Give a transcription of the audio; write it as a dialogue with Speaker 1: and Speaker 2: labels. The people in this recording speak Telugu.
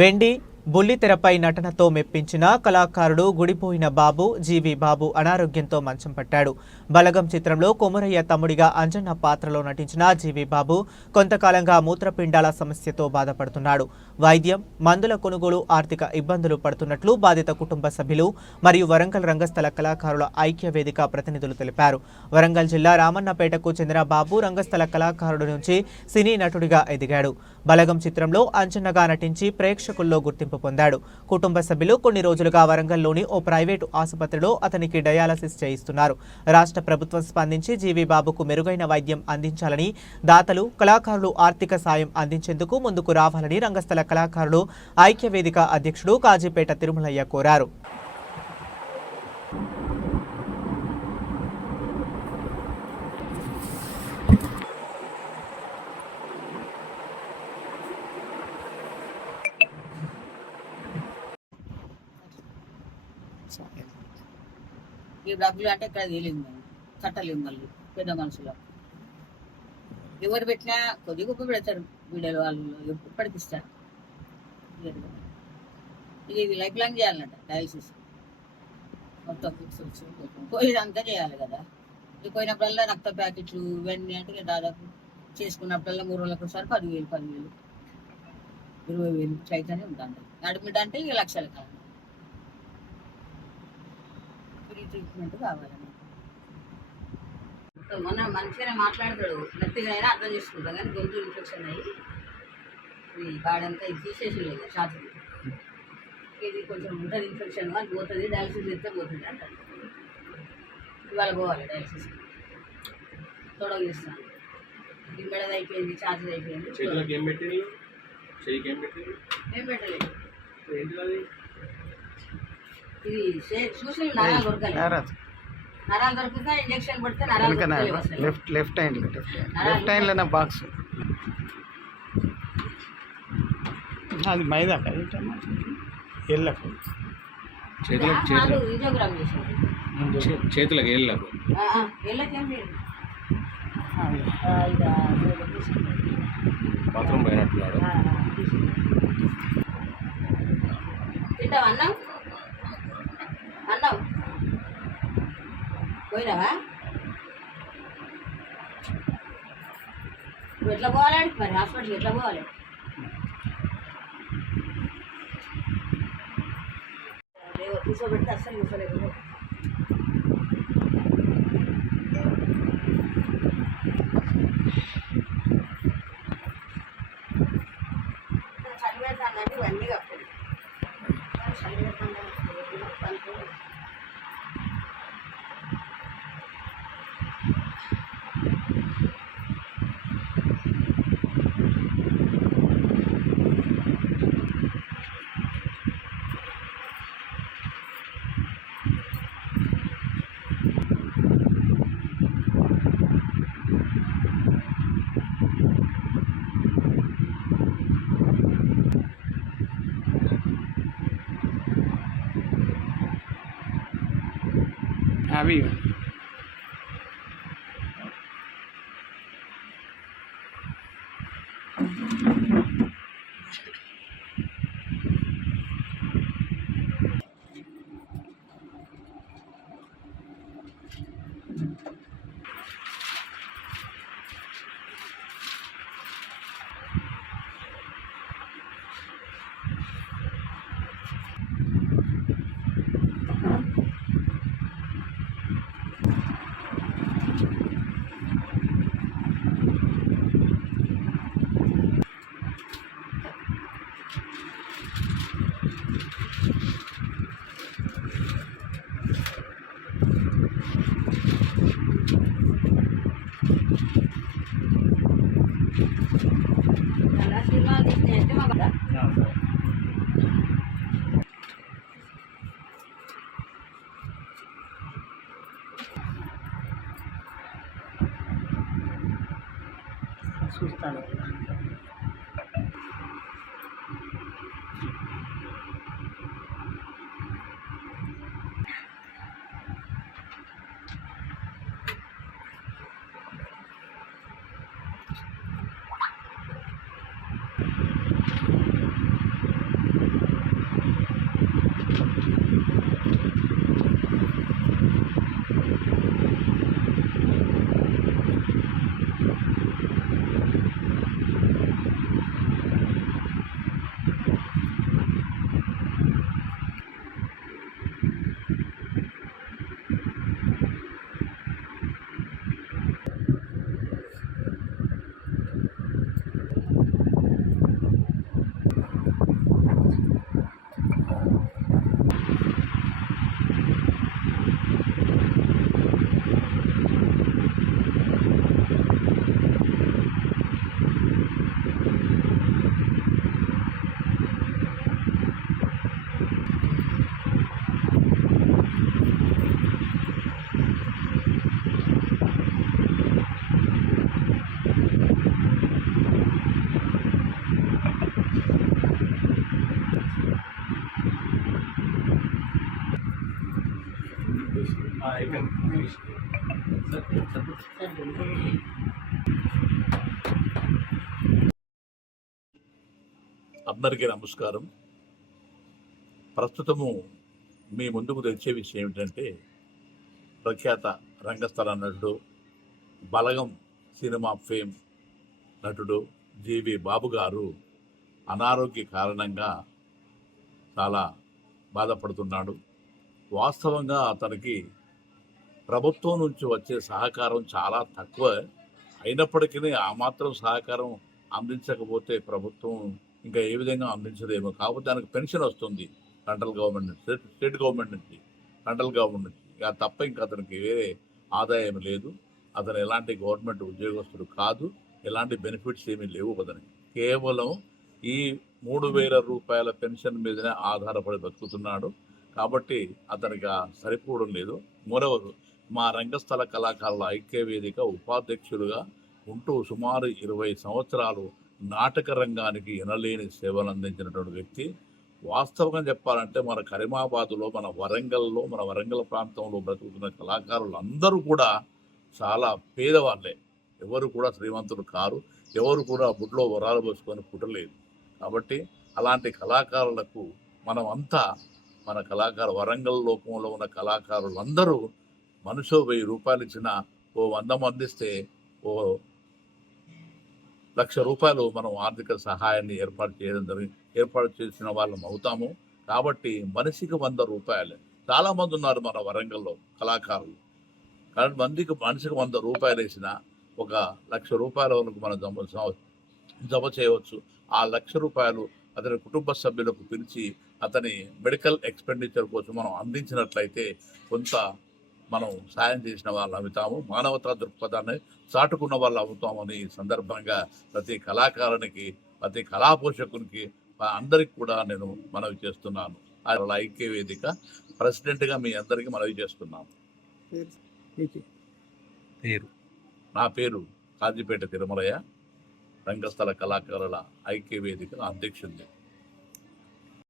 Speaker 1: వెండి బుల్లితెరపై నటనతో మెప్పించిన కళాకారుడు గుడిపోయిన బాబు జీవి బాబు అనారోగ్యంతో మంచం పట్టాడు. బలగం చిత్రంలో కొమురయ్య తమ్ముడిగా అంజన్న పాత్రలో నటించిన జీవి బాబు కొంతకాలంగా మూత్రపిండాల సమస్యతో బాధపడుతున్నాడు. వైద్యం మందుల కొనుగోలు ఆర్థిక ఇబ్బందులు పడుతున్నట్లు బాధిత కుటుంబ సభ్యులు మరియు వరంగల్ రంగస్థల కళాకారుల ఐక్య వేదిక ప్రతినిధులు తెలిపారు. వరంగల్ జిల్లా రామన్నపేటకు చెందిన బాబు రంగస్థల కళాకారుడు నుంచి సినీ నటుడిగా ఎదిగాడు. బలగం చిత్రంలో అంచనగా నటించి ప్రేక్షకుల్లో గుర్తింపు పొందాడు. కుటుంబ సభ్యులు కొన్ని రోజులుగా వరంగల్లోని ఓ ప్రైవేటు ఆసుపత్రిలో అతనికి డయాలసిస్ చేయిస్తున్నారు. రాష్ట్ర ప్రభుత్వం స్పందించి జీవి బాబుకు మెరుగైన వైద్యం అందించాలని దాతలు కళాకారులు ఆర్థిక సాయం అందించేందుకు ముందుకు రావాలని రంగస్థల కళాకారులు ఐక్య వేదిక అధ్యక్షుడు కాజీపేట తిరుమలయ్య కోరారు.
Speaker 2: ఈ డబ్బులు అంటే ఇక్కడ తెలియదు. మేము కట్టలేము మళ్ళీ పెద్ద మనుషులు. ఎవరు పెట్టినా కొద్ది గొప్ప పెడతారు వీడియోలు వాళ్ళు ఎప్పటికి ఇస్తారు. ఇది ఇది లైఫ్ లాంగ్ చేయాలన్నట డయాలసిస్. మొత్తం పోయినంతా చేయాలి కదా. ఇది పోయినప్పుడల్లా రక్త ప్యాకెట్లు ఇవన్నీ అంటే దాదాపు చేసుకున్నప్పుడల్లా మూడు రోజులకు ఒకసారి పదివేలు పదివేలు. ఇరవై వేలు ఇట్లా అయితేనే ఉంటుంది అడ్మిట్ అంటే ఇక లక్షల కాలం. ఫ్రీ ట్రీట్మెంట్ కావాలని మొన్న మంచిగానే మాట్లాడతాడు. అయినా అర్థం చేసుకుంటాం కానీ గొంతు ఇన్ఫెక్షన్ అయ్యి ఈ బాడంతా ఇది తీసేసి లేదు షార్ట్ ఇది కొంచెం ఉంటుంది ఇన్ఫెక్షన్ అది పోతుంది డయాలసిస్ చేస్తే పోతుంది అంటారు ఇవాళ పోవాలి డయాలసిస్ తొడగ చేస్తాను. ఇది మెడది అయిపోయింది ఛార్జ్ అయిపోయింది
Speaker 3: ఏం
Speaker 2: పెట్టలేదు. ఇది చే- చూసి నరాలు దొరకాలి నరాలు. దొరికితే ఇంజక్షన్ పడితే నరాలు.
Speaker 4: Left left hand left hand. Left హ్యాండ్లోనే box అది మైదా ఎల్లకు.
Speaker 3: చేతులకు చేతులకు
Speaker 2: తీసుకుంది.
Speaker 3: బాత్రూమ్ పోయినట్టున్నాడు.
Speaker 2: తింటావా అన్నం? అన్నం పోయినావా ఇప్పుడు ఎట్లా పోవాలి మరి హాస్పిటల్కి ఎట్లా పోవాలి అదేవో కూర్చోబెడితే అస్సలు కూర్చోలేదు Aviva.
Speaker 4: చూస్తాను
Speaker 5: అందరికీ నమస్కారం. ప్రస్తుతము మీ ముందుకు తెచ్చే విషయం ఏమిటంటే ప్రఖ్యాత రంగస్థల నటుడు బలగం సినిమా ఫేమ్ నటుడు జీవి బాబు గారు అనారోగ్య కారణంగా చాలా బాధపడుతున్నాడు. వాస్తవంగా అతనికి ప్రభుత్వం నుంచి వచ్చే సహకారం చాలా తక్కువ. అయినప్పటికీ ఆ మాత్రం సహకారం అందించకపోతే ప్రభుత్వం ఇంకా ఏ విధంగా అందించదేమో. కాకపోతే దానికి పెన్షన్ వస్తుంది సెంట్రల్ గవర్నమెంట్ నుంచి స్టేట్ స్టేట్ గవర్నమెంట్ నుంచి సెంట్రల్ గవర్నమెంట్ నుంచి. ఇక తప్ప ఇంకా అతనికి వేరే ఆదాయం లేదు. అతను ఎలాంటి గవర్నమెంట్ ఉద్యోగస్తుడు కాదు. ఎలాంటి బెనిఫిట్స్ ఏమీ లేవు అతనికి. కేవలం ఈ మూడు వేల రూపాయల పెన్షన్ మీదనే ఆధారపడి బతుకుతున్నాడు. కాబట్టి అతనికి సరిపోవడం లేదు. మరొకరు మా రంగస్థల కళాకారుల ఐక్యవేదిక ఉపాధ్యక్షులుగా ఉంటూ సుమారు ఇరవై సంవత్సరాలు నాటక రంగానికి ఎనలేని సేవలు అందించినటువంటి వ్యక్తి. వాస్తవంగా చెప్పాలంటే మన కరీమాబాద్లో మన వరంగల్లో మన వరంగల్ ప్రాంతంలో బ్రతుకుతున్న కళాకారులు అందరూ కూడా చాలా పేదవాళ్ళే. ఎవరు కూడా శ్రీమంతులు కారు ఎవరు కూడా బుడ్లో వరాలు పోసుకొని పుట్టలేదు. కాబట్టి అలాంటి కళాకారులకు మనం అంతా మన కళాకారు వరంగల్ లోకంలో ఉన్న కళాకారులందరూ మనిషో వెయ్యి రూపాయలు ఇచ్చిన ఓ వంద మంది ఇస్తే ఓ లక్ష రూపాయలు మనం ఆర్థిక సహాయాన్ని ఏర్పాటు చేయడం జరిగింది ఏర్పాటు చేసిన వాళ్ళం అవుతాము. కాబట్టి మనిషికి వంద రూపాయలు. చాలామంది ఉన్నారు మన వరంగల్లో కళాకారులు. కానీ మందికి మనిషికి వంద రూపాయలు వేసిన ఒక లక్ష రూపాయల వరకు మనం జమ జమ చేయవచ్చు. ఆ లక్ష రూపాయలు అతని కుటుంబ సభ్యులకు పిలిచి అతని మెడికల్ ఎక్స్పెండిచర్ కోసం మనం అందించినట్లయితే కొంత మనం సాయం చేసిన వాళ్ళు అవుతాము మానవతా దృక్పథాన్ని చాటుకున్న వాళ్ళు అవుతామని సందర్భంగా ప్రతి కళాకారునికి ప్రతి కళా పోషకునికి అందరికి కూడా నేను మనవి చేస్తున్నాను. ఆయన ఐక్య వేదిక ప్రెసిడెంట్గా మీ అందరికీ మనవి చేస్తున్నాను.
Speaker 3: పేరు?
Speaker 5: నా పేరు కాజీపేట తిరుమలయ్య రంగస్థల కళాకారుల ఐక్య వేదిక అధ్యక్షుడిని